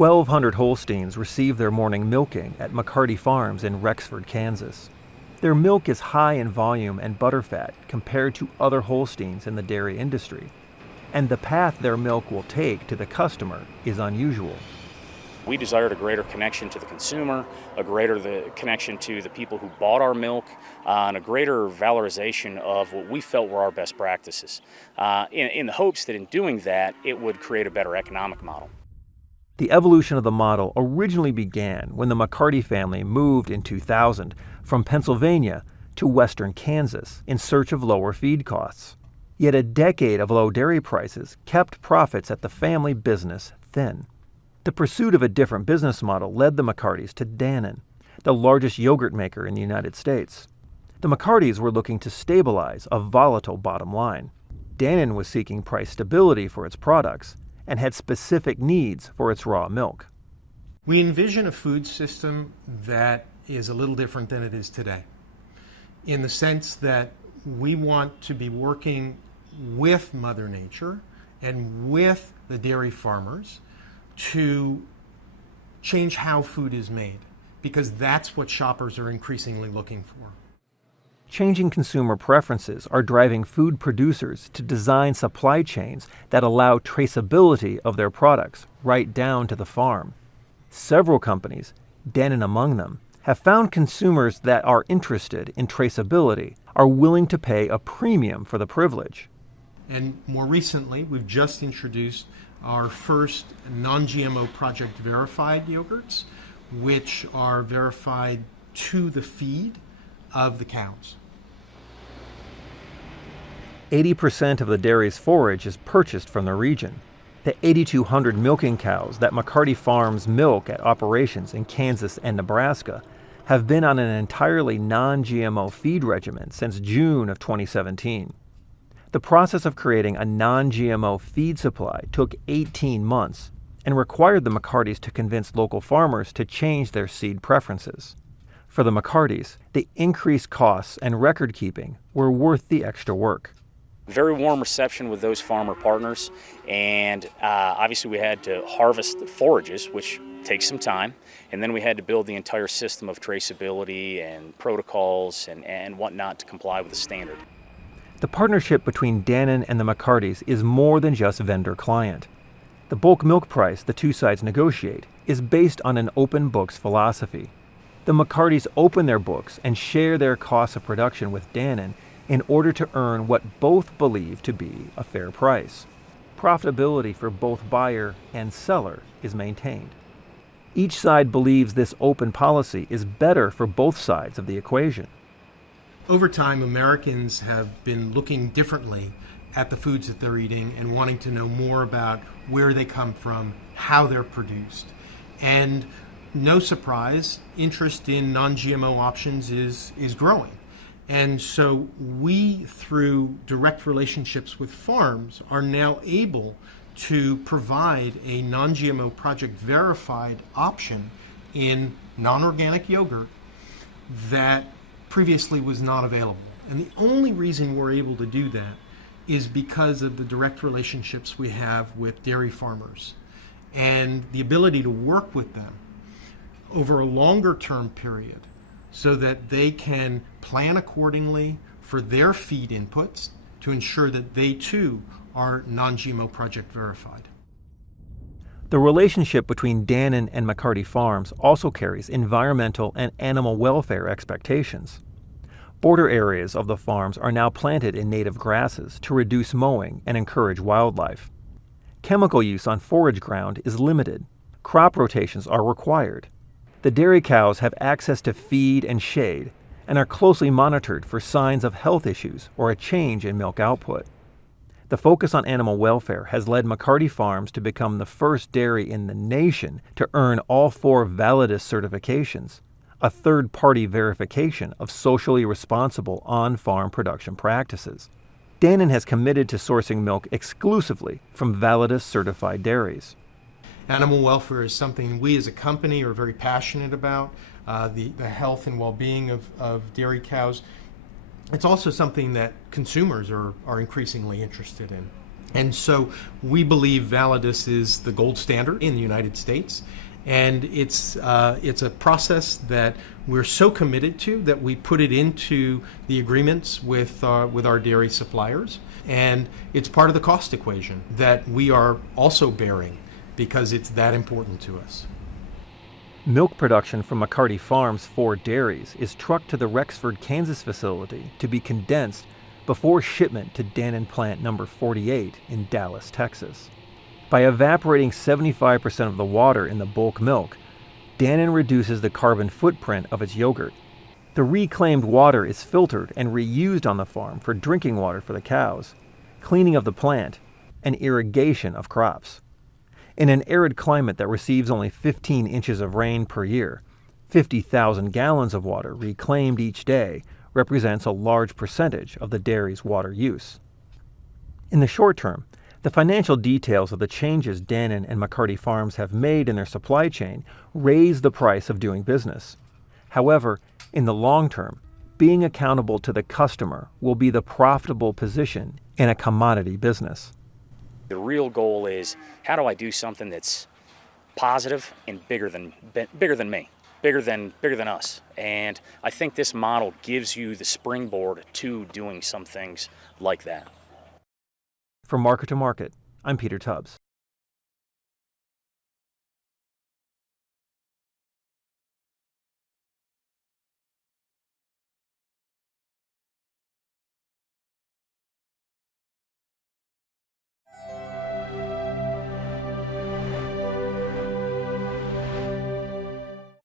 1,200 Holsteins receive their morning milking at McCarty Farms in Rexford, Kansas. Their milk is high in volume and butterfat compared to other Holsteins in the dairy industry, and the path their milk will take to the customer is unusual. We desired a greater connection to the consumer, a greater connection to the people who bought our milk, and a greater valorization of what we felt were our best practices, in the hopes that in doing that, it would create a better economic model. The evolution of the model originally began when the McCarty family moved in 2000 from Pennsylvania to western Kansas in search of lower feed costs. Yet a decade of low dairy prices kept profits at the family business thin. The pursuit of a different business model led the McCartys to Dannon, the largest yogurt maker in the United States. The McCartys were looking to stabilize a volatile bottom line. Dannon was seeking price stability for its products and had specific needs for its raw milk. We envision a food system that is a little different than it is today, in the sense that we want to be working with Mother Nature and with the dairy farmers to change how food is made, because that's what shoppers are increasingly looking for. Changing consumer preferences are driving food producers to design supply chains that allow traceability of their products right down to the farm. Several companies, Dannon among them, have found consumers that are interested in traceability are willing to pay a premium for the privilege. And more recently, we've just introduced our first non-GMO Project verified yogurts, which are verified to the feed of the cows. 80% of the dairy's forage is purchased from the region. The 8,200 milking cows that McCarty Farms milk at operations in Kansas and Nebraska have been on an entirely non-GMO feed regimen since June of 2017. The process of creating a non-GMO feed supply took 18 months and required the McCartys to convince local farmers to change their seed preferences. For the McCartys, the increased costs and record keeping were worth the extra work. Very warm reception with those farmer partners, and obviously we had to harvest the forages, which takes some time, and then we had to build the entire system of traceability and protocols and whatnot to comply with the standard. The partnership between Dannon and the McCartys is more than just vendor-client. The bulk milk price the two sides negotiate is based on an open books philosophy. The McCartys open their books and share their costs of production with Dannon in order to earn what both believe to be a fair price. Profitability for both buyer and seller is maintained. Each side believes this open policy is better for both sides of the equation. Over time, Americans have been looking differently at the foods that they're eating and wanting to know more about where they come from, how they're produced. And no surprise, interest in non-GMO options is growing. And so we, through direct relationships with farms, are now able to provide a non-GMO Project verified option in non-organic yogurt that previously was not available. And the only reason we're able to do that is because of the direct relationships we have with dairy farmers and the ability to work with them over a longer term period so that they can plan accordingly for their feed inputs to ensure that they too are non-GMO Project verified. The relationship between Dannon and McCarty Farms also carries environmental and animal welfare expectations. Border areas of the farms are now planted in native grasses to reduce mowing and encourage wildlife. Chemical use on forage ground is limited. Crop rotations are required. The dairy cows have access to feed and shade and are closely monitored for signs of health issues or a change in milk output. The focus on animal welfare has led McCarty Farms to become the first dairy in the nation to earn all 4 Validus certifications, a third-party verification of socially responsible on-farm production practices. Dannon has committed to sourcing milk exclusively from Validus certified dairies. Animal welfare is something we as a company are very passionate about, the health and well-being of dairy cows. It's also something that consumers are increasingly interested in. And so we believe Validus is the gold standard in the United States. And it's a process that we're so committed to that we put it into the agreements with our dairy suppliers. And it's part of the cost equation that we are also bearing because it's that important to us. Milk production from McCarty Farms' 4 dairies is trucked to the Rexford, Kansas facility to be condensed before shipment to Dannon Plant number 48 in Dallas, Texas. By evaporating 75% of the water in the bulk milk, Dannon reduces the carbon footprint of its yogurt. The reclaimed water is filtered and reused on the farm for drinking water for the cows, cleaning of the plant, and irrigation of crops. In an arid climate that receives only 15 inches of rain per year, 50,000 gallons of water reclaimed each day represents a large percentage of the dairy's water use. In the short term, the financial details of the changes Dannon and McCarty Farms have made in their supply chain raise the price of doing business. However, in the long term, being accountable to the customer will be the profitable position in a commodity business. The real goal is, how do I do something that's positive and bigger than me, bigger than us? And I think this model gives you the springboard to doing some things like that. From Market to Market, I'm Peter Tubbs.